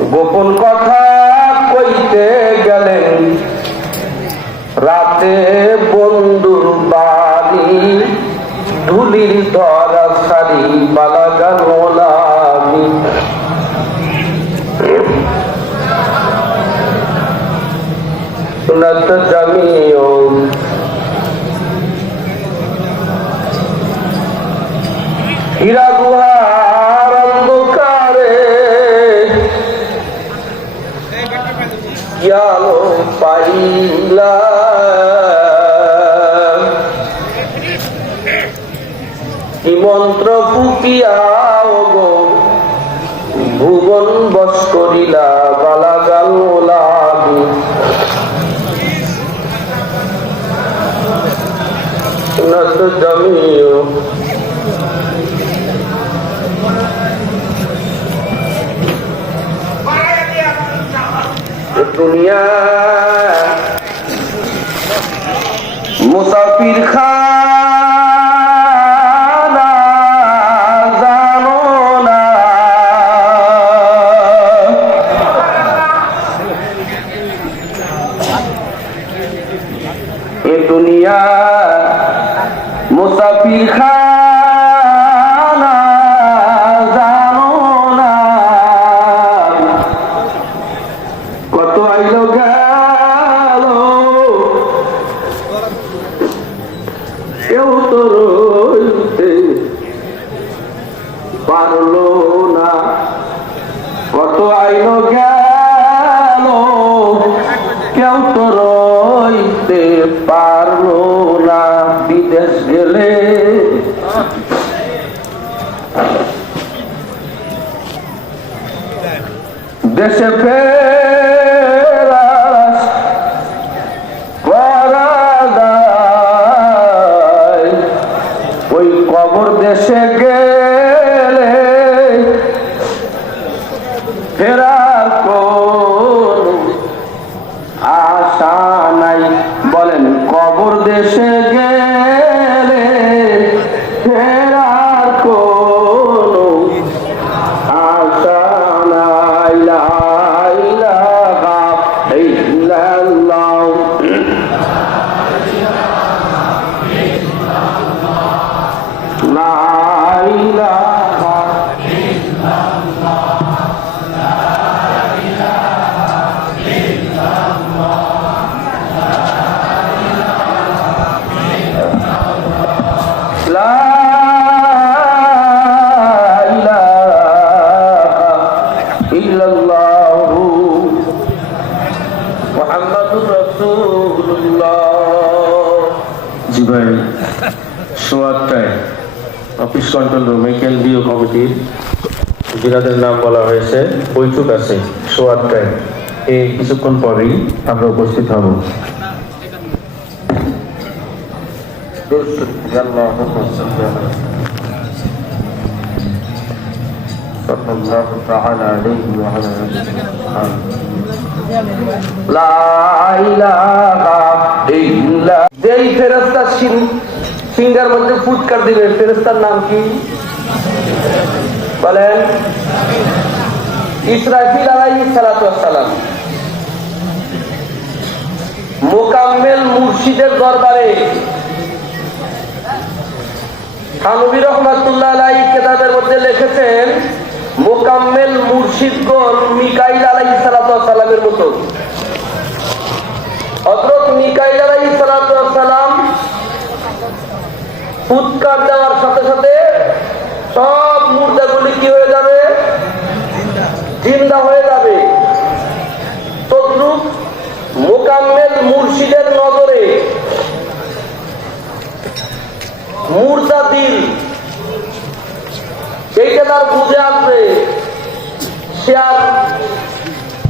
গোপন কথা কইতে গেলেন। রাতে বন্ধুর বাড়ি ধুলির তলা সারি বালাগান ওলামি গো। ভুবন বস করিলা। কেউ তো রইতে পারল না। কত আইলো গেল, কেউ তো রইতে পারল না। বিদেশ গেলে দেশে ফেরাস যিনাদের নাম বলা হয়েছে বৈঠক আছে সোয়ারটায় এই কিছুক্ষণ পরেই আমরা উপস্থিত হব صلى الله تعالى عليه وعلى اله লা ইলাহা ইল্লা যেই ফেরেশতা সিং- সিংহার মধ্যে ফুৎকার দিবে ফেরেশতার নাম কি বলেন, ইসরাফিল আলাইহিস সালাতু ওয়াস সালাম মোকাম্মেল মুর্শিদের দরবারে থানবী রহমাতুল্লাহ আলাই কেতাবের মধ্যে লিখেছেন, মোকাম্মেল মুর্শিদগণ মিকাইল আলাই সালামের মতো। হজরত মিকাইল আলাই উৎকার দেওয়ার সাথে সাথে সব মুর্দাগুলি কি হয়ে যাবে জিন্দা হয়ে যাবে। তদ্রুপ মোকাম্মেল মুর্শিদের নজরে। মুর্দা দিল এইটা তার বুঝে আসবে। সে আর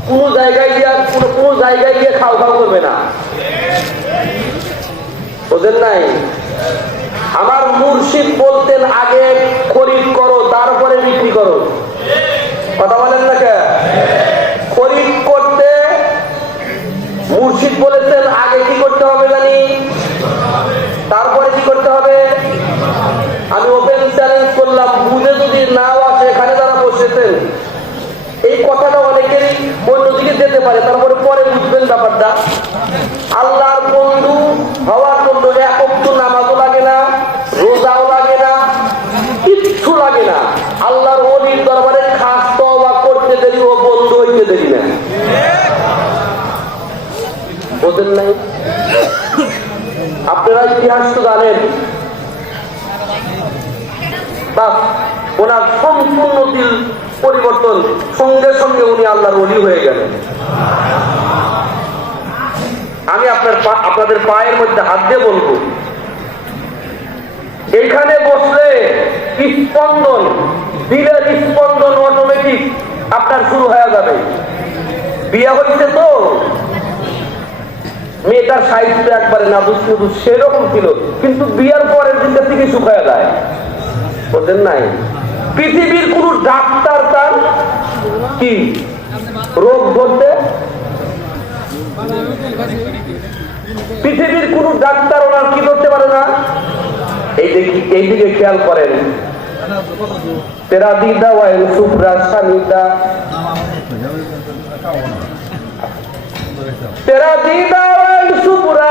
কোন জায়গায় গিয়ে আর কোনো কোনো জায়গায় গিয়ে খাও খাও করবে না। ওদের নাই? আমার মুর্শিদ বলতেন, আগে খরিদ করো, তারপরে বিক্রি করো। কথা বলেন না কে? করিম করতে মুর্শিদ বলেছেন, আগে কি করতে হবে জানি? তারপরে কি করতে হবে? আমি ওপেন চ্যালেঞ্জ করলাম, বুঝে যদি নাও আসে, এখানে তারা বসেছেন। এই কথাটা অনেকেরই অন্যদিকে যেতে পারে, তারপরে পরে বুঝবেন ব্যাপারটা। ইতিহাস তো জানেন। বা ওনার সম্পূর্ণ দিল পরিবর্তন। সঙ্গে সঙ্গে উনি আল্লাহর অলি হয়ে গেলেন। আমি আপনার আপনাদের পায়ের মধ্যে হাত দিয়ে বলব। এইখানে বসলে স্পন্দন, দিলের স্পন্দন অটোমেটিক আপনার শুরু হয়ে যাবে। বিয়ে হচ্ছে তো? মেয়েটার সাহিত্য একবারে নাদুস নুদুস সেরকম ছিল, কিন্তু বিয়ার পরের দিনটা থেকে শুকায় যায়। বোঝেন নাই? পৃথিবীর কোন ডাক্তার তার কি? রোগ ধরতে পৃথিবীর কোন ডাক্তার ওনার কি করতে পারে না? এই দেখি এইদিকে খেয়াল করেন। তেরা দিদা ওয়াইল সুপ্রা সানিদা। তেরা দিদা ওয়াইল সুপ্রা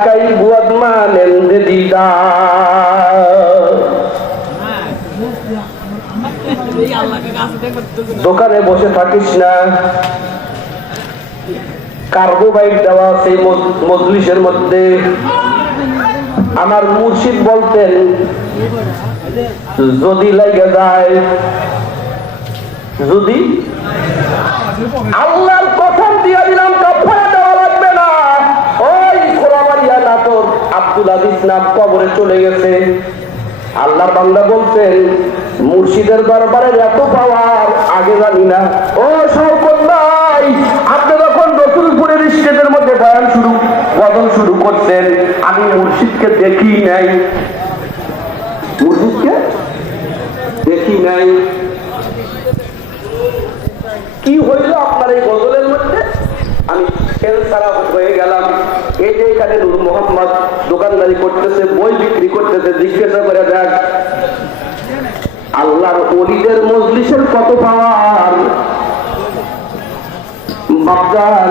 কাই বুয়াদ মানেন দিদা দোকানে বসে থাকিস না কার্বোবাইট দেওয়া সেই মজ- মজলিসের মধ্যে আমার মুর্শিদ বলতেন যদি লাগে যায় যদি আল্লাহর কথা দিয়া দিলাম কাফারা দেওয়া লাগবে না। ওই খোলামারিয়া নাটক আব্দুল আজিজ নাম কবরে চলে গেছে। আল্লাহর বান্দা বলছেন, মুর্শিদের দরবারের এত পাওয়ার, আগে জানি না। ও শৌকত ভাই, আপনি যখন রসুলপুরের স্টেটের মধ্যে বয়ান শুরু বদল শুরু করছেন, আমি মুর্শিদকে দেখি নাই। মুর্শিদকে দেখি নাই। কি হইল আপনার এই গজলের মধ্যে? আমি খেল সারা হয়ে গেলাম। এই যে এখানে নূর মোহাম্মদ দোকানদারি করতেছে, বই বিক্রি করতেছে, জিজ্ঞাসা করে দেখ, আল্লাহর অলিদের মজলিসের কত পাওয়ার? বাপজান,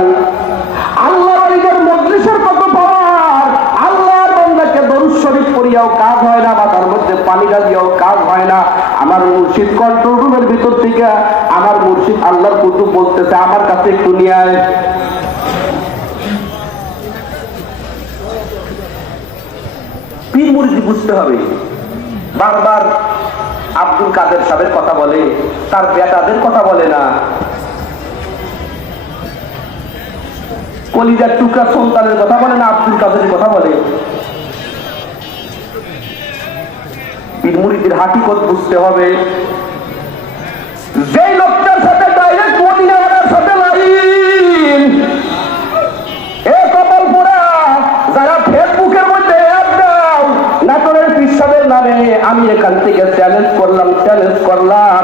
আল্লাহর অলিদের মজলিসের কত পাওয়ার? আল্লাহর বান্দাকে দরুদ শরীফ পড়িয়াও কাজ হয় না, বা তার মধ্যে পানি ডালিয়াও কাজ হয় না। আমার মুর্শিদ কন্ট্রোল রুমের ভিতর থেকে আমার মুর্শিদ আল্লাহর কুতুব বলতেছে, আমার কাছে একটু নিয়ে পীর মুরিদি বুঝতে হবে? বারবার আব্দুল কাদের সাহেবের কথা বলে, তার বেটাদের কথা বলে না। কলিজার টুকরা সন্তানের কথা বলে না, আব্দুল কাদেরের কথা বলে। হাকিকত বুঝতে হবে। লোকটার সাথে ডাইরেক্ট মদিনার সাথে আমি এখান থেকে চ্যালেঞ্জ করলাম চ্যালেঞ্জ করলাম।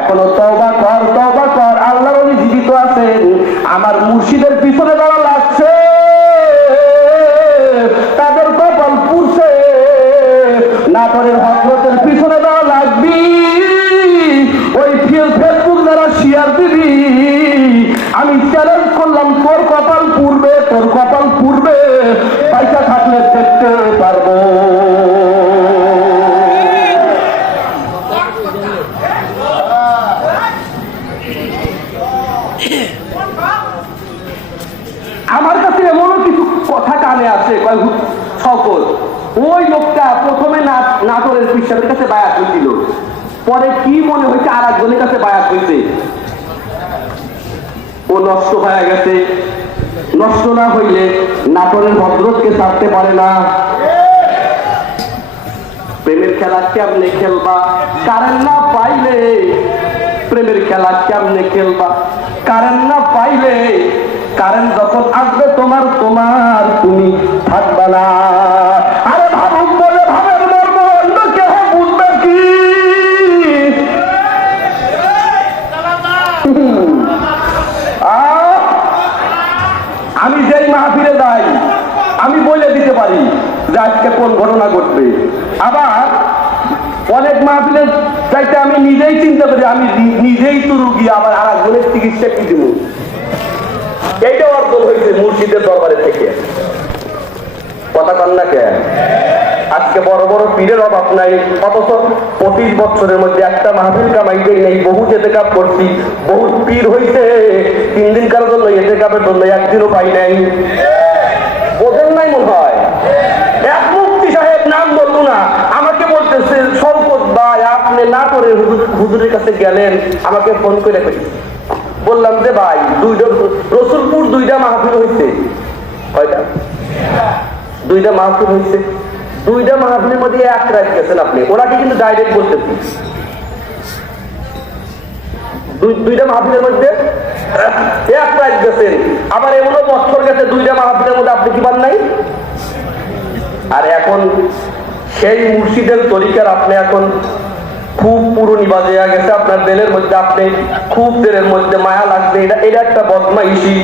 এখনও তওবা কর তওবা কর, আল্লাহর জীবিত আছেন। আমার মুর্শিদের পিছনে যারা আমি প্রেমের খেলা কেমনে খেলবা? কারেন্ট না পাইলে কারেন্ট যখন আমি নিজেই চিন্তা করি, আমি নিজেই তো রুগী, আবার আর একজনের চিকিৎসা কি দিব? এইটা অর্জন হয়েছে মুর্শিদের দরবারে থেকে। কথা কন না কে আজকে বড় বড় পীরের অভাব নাই, অথচ পঁচিশ বছরের মধ্যে একটা মাহফিল কামাইতেই নেই, বহু যেতে কাপ করছি বহু পীর হইছে। তিন দিন কারোর জন্য এতে কাপের জন্য একদিনও পাই নাই বোঝেন নাই মনে হয় এক মুক্তি সাহেব নাম বলব না আমাকে বলতেছে শওকত ভাই আপনি না করে হুজুর- কাছে গেলেন, আমাকে ফোন করে কই, বললাম যে ভাই দুইটা রসুলপুর দুইটা মাহফিল হয়েছে কয়টা? দুইটা মাহফিল হয়েছে দুইটা মাহফিলের মধ্যে এক রাত গেছেন আপনি। ওনাকে কিন্তু ডাইরেক্ট গেছে, দুইটা মাহফিলের মধ্যে আপনি কি পান নাই? আর এখন সেই মুর্শিদের তরিকার আপনি এখন খুব পুরনি বাজে গেছে আপনার দেলের মধ্যে আপনি খুব দেলের মধ্যে মায়া লাগবে, এটা এটা একটা বদমাইশি।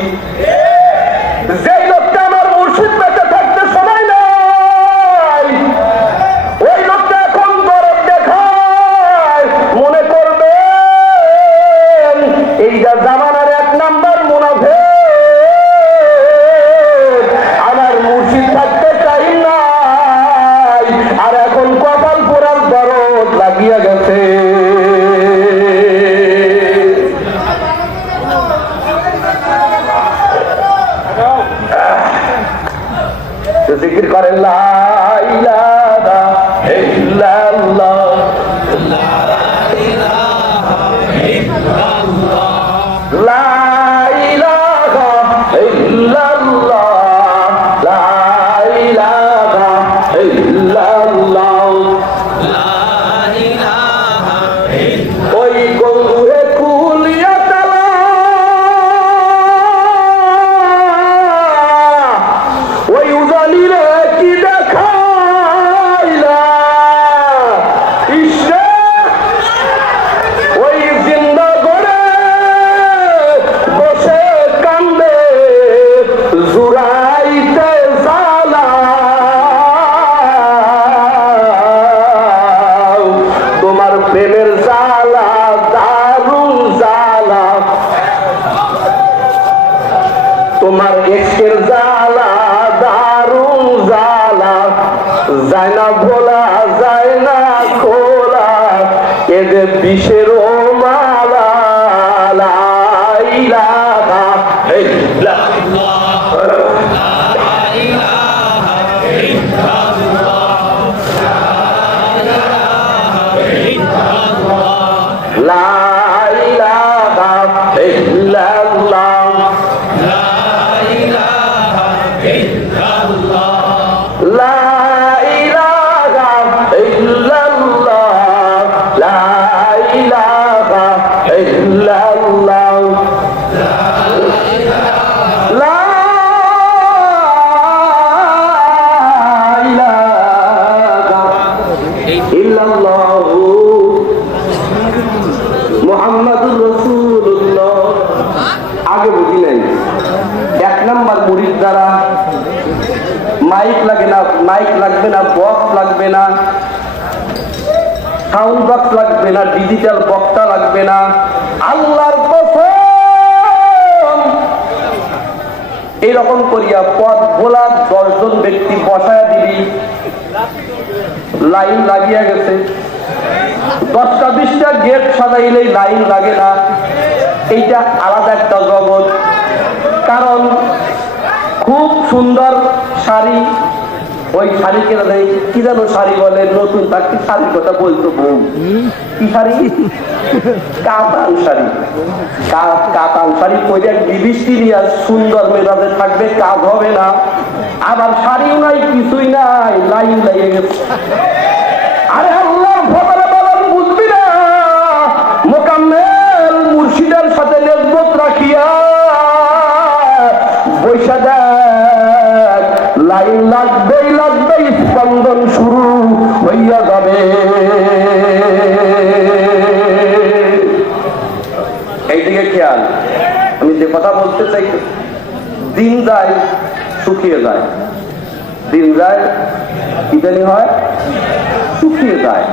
La মাইক লাগে না, মাইক লাগবে না, বক্স লাগবে না সাউন্ড বক্স লাগবে না ডিজিটাল বক্সটা লাগবে না। আল্লাহর এইরকম করিয়া পথ ভোলা দশজন ব্যক্তি বসায় দিবি। লাইন লাগিয়া গেছে। দশটা বিশটা গেট সাজাইলেই লাইন লাগে না। এইটা আলাদা একটা জগৎ। কারণ খুব সুন্দর শাড়ি। ওই শাড়ি কেনা দেয় কি জানো শাড়ি বলে, নতুন তাকে শাড়ির কথা বলতো বউ? কি শাড়ি? কাতান শাড়ি। কাতান শাড়ি পরে বিবৃষ্টি নিয়ে সুন্দর মেজাজে থাকবে, কাজ হবে না। আবার শাড়িও নাই, কিছুই নাই, লাইন লাগিয়ে গেছে কথা বলতে চাই দিন যায়, শুকিয়ে যায়। দিন যায় জানি হয়? শুকিয়ে যায়।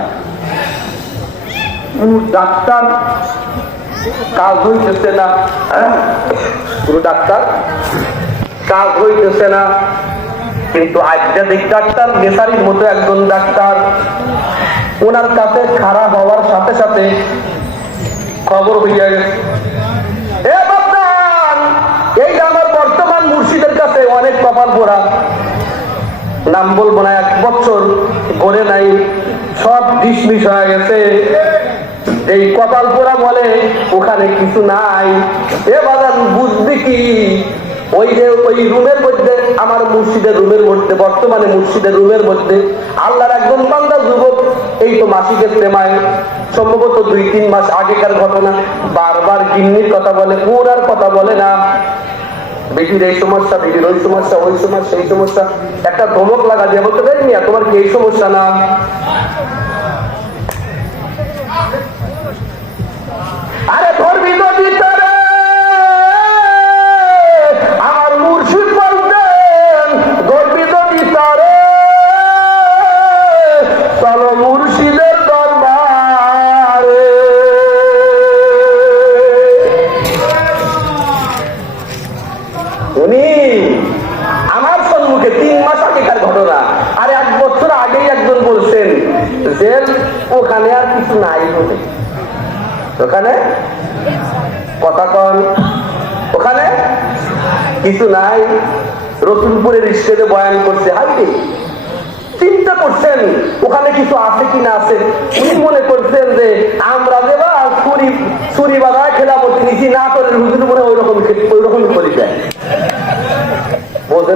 ডাক্তার কাজ হইতেছে না হ্যাঁ? পুরো ডাক্তার কাজ হইতেছে না। কিন্তু আধ্যাত্মিক ডাক্তার, নেশারির মতো একজন ডাক্তার, ওনার কাছে খারাপ হওয়ার সাথে সাথে খবর হইয়া গেছে। কপাল পোড়া নাম বলব না, এক বছর করে নাই, সব ডিসমিস হয়ে গেছে। এই কপাল পোড়া বলে, ওখানে কিছু নাই। এ বাজান বুঝবি কি? ওই যে ওই রুমের মধ্যে, আমার মুর্শিদের রুমের মধ্যে, বর্তমানে মুর্শিদের রুমের মধ্যে, আল্লাহর একজন বান্দা যুবক, এই তো মাসিকের প্রেমায়, সম্ভবত দুই তিন মাস আগেকার ঘটনা, বারবার গিন্নির কথা বলে ওর কথা বলে না। বেটির এই সমস্যা বেটির ওই সমস্যা ওই সমস্যা এই সমস্যা। একটা ধমক লাগা দিয়ে বলতে পারি তোমার কি এই সমস্যা না?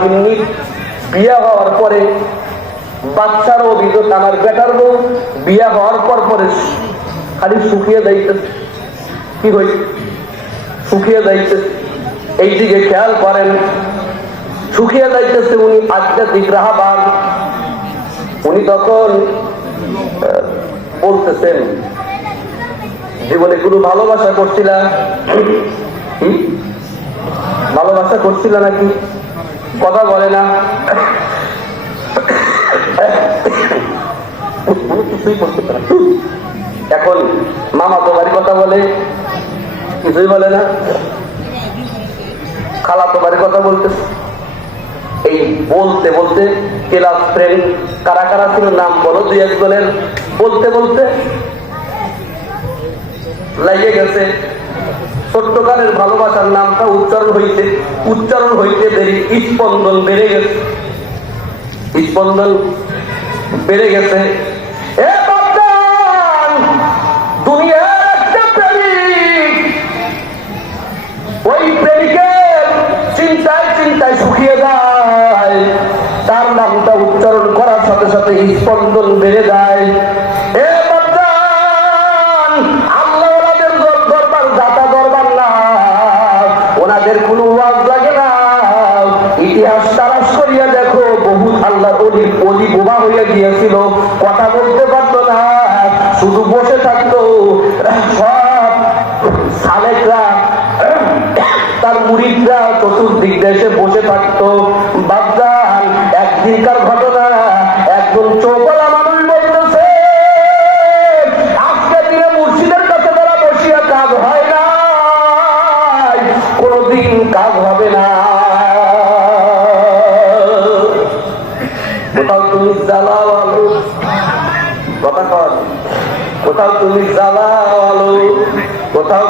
গিন্নির বিয়ে হওয়ার পরে বাচ্চার অভিযোগ আমার বেটার বউ বিয়ে হওয়ার পর পরে খালি শুকিয়ে যাইতেছে। কি হয়েছে শুকিয়ে যাইতেছে। এইদিকে খেয়াল করেন, শুকিয়ে যাইতেছে উনি আধ্যাত্মিক রাহাবান। উনি তখন বলতেছেন, জীবনে কোনো ভালোবাসা করছিলা? ভালোবাসা করছিল নাকি? কথা বলে না। এখন মামা তো বাড়ির কথা বলে, কিছুই বলে না। খালা তো বাড়ির কথা বলতে এই বলতে বলতে ক্লাস ফ্রেন্ড কারা কারা ছিল নাম বলো দুই একজনের। বলতে বলতে লাগিয়ে গেছে। ছোট্টকালের ভালোবাসার নামটা উচ্চারণ হইতে উচ্চারণ হইতে দেরি। স্পন্দন বেড়ে গেছে। স্পন্দন বেড়ে গেছে। দুনিয়ার ওই প্রেমিকের চিন্তায় চিন্তায় শুকিয়ে যায়। তার নামটা উচ্চারণ করার সাথে সাথে স্পন্দন বেড়ে যায়। দেশে বসে থাকতো। বাগদান একদিনকার ঘটনা, একজন চৌকলা মানুষ বলতেছে আজকে দিনে মুর্শিদের কাছে তারা বসিয়া কাজ হয় না কোনদিন কাজ হবে না। কোথাও তুমি কথা কোথাও তুমি জ্বালাও আলো। কোথাও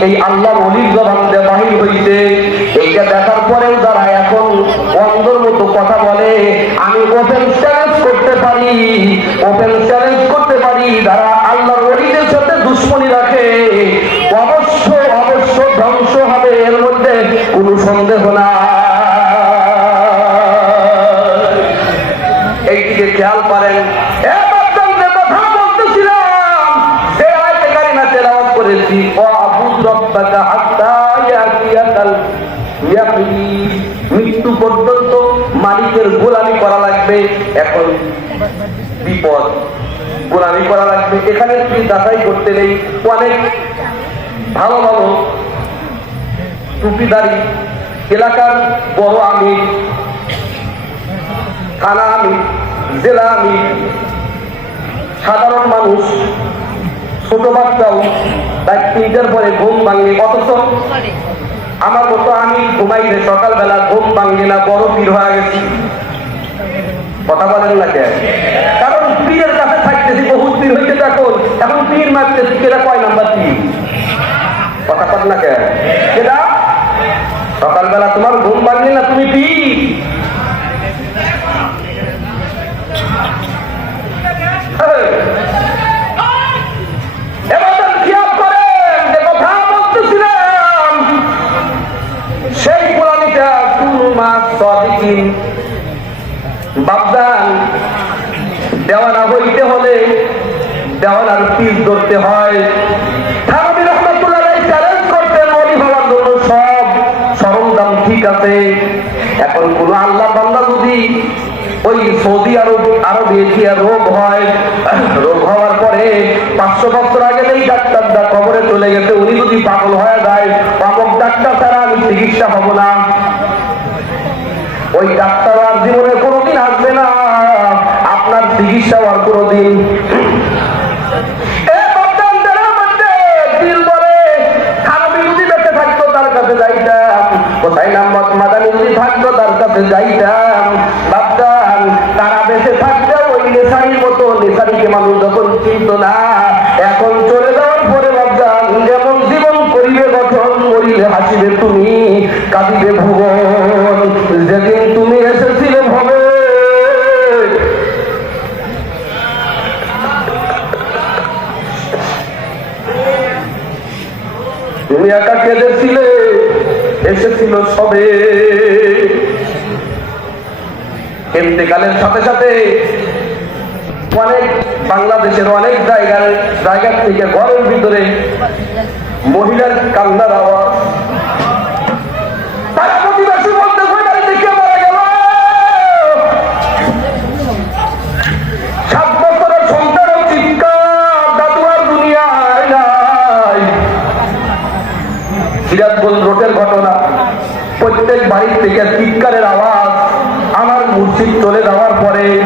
এই আল্লাহ এখানে তুমি যাচাই করতে নেই, অনেক ভালো ভালো টুপিদারি, এলাকার বড় আমি থানা আমি জেলা আমি সাধারণ মানুষ, ছোট বাচ্চাও তাই তিনটার পরে ঘুম ভাঙে, অথচ আমার মতো আমি ঘুমাইলে সকালবেলা ঘুম ভাঙে না, বড় পীর হয়ে গেছি। কথা বলেন না কে কারণ পীরের কাছে থাকতেছি বহুত পীর হইতে এখন এখন পীর মারতেছি কেটা কয় নাম্বার পীর? কথা বল না কে কেটা সকালবেলা তোমার ঘুম না তুমি পীর? এবার খেয়াল করেন যে কথা বলতেছিলাম। সেই কোরআনিটা কোন মাস সদিকিন। বাবদান দেওয়ানা হইতে হলে দেওয়ানার পিস ধরতে হয়। সব সরঞ্জাম ঠিক আছে। এখন কোন আল্লাহ বান্দা যদি ওই সৌদি আরব, আরবে গিয়ে রোগ হয়, রোগ হওয়ার পরে পাঁচশো বছর আগে এই ডাক্তারটা খবরে চলে গেছে, উনি যদি পাগল হয়ে যায় অমক ডাক্তার ছাড়া আমি চিকিৎসা হব না। ওই ডাক্তার আর জীবনে কোনোদিন আসবে না। আপনার চিকিৎসা আর কোনোদিন যাইতাম। ভাবতাম, তারা বেঁচে থাকতে ওই নেশারির মতো নেশারিকে মানুষ যখন চিনত না এখন চলে যাওয়ার পরে ভাবতাম যেমন জীবন করিবে গঠন মরিলে হাসিবে তুমি কাঁদিবে এতেকালের সাথে সাথে। অনেক বাংলাদেশের অনেক জায়গার জায়গার থেকে ঘরের ভিতরে মহিলার কান্নার আওয়াজ। মুর্শিদ চলে যাওয়ার পরে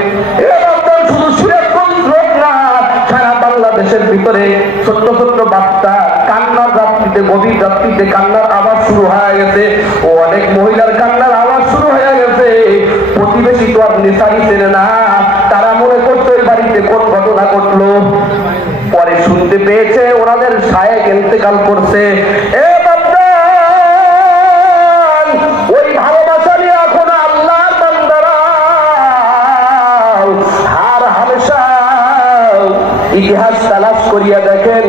অনেক মহিলার কান্নার আওয়াজ শুরু হয়ে গেছে। প্রতিবেশী চেনে না। তারা মনে করতো বাড়িতে ঘটনা ঘটলো। পরে শুনতে পেয়েছে, ওনাদের সায়েক ইন্তেকাল করছে। এ ইতিহাস তালাশ করিয়া দেখেন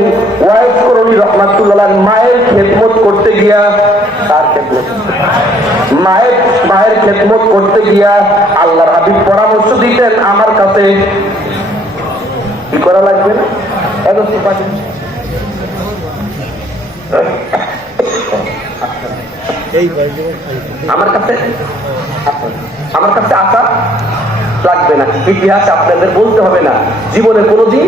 ওয়াইফ করণী রহমাতুল্লাহ মায়ের খেদমত করতে গিয়া তার খেদমত। মায়ের মায়ের খেদমত করতে গিয়া আল্লাহর হাবিব পরামর্শ দিতেন আমার কাছে। কি করা লাগবে না। আমার কাছে আমার কাছে আসা লাগবে না। ইতিহাস আপনাদের বলতে হবে না। জীবনে কোনোদিন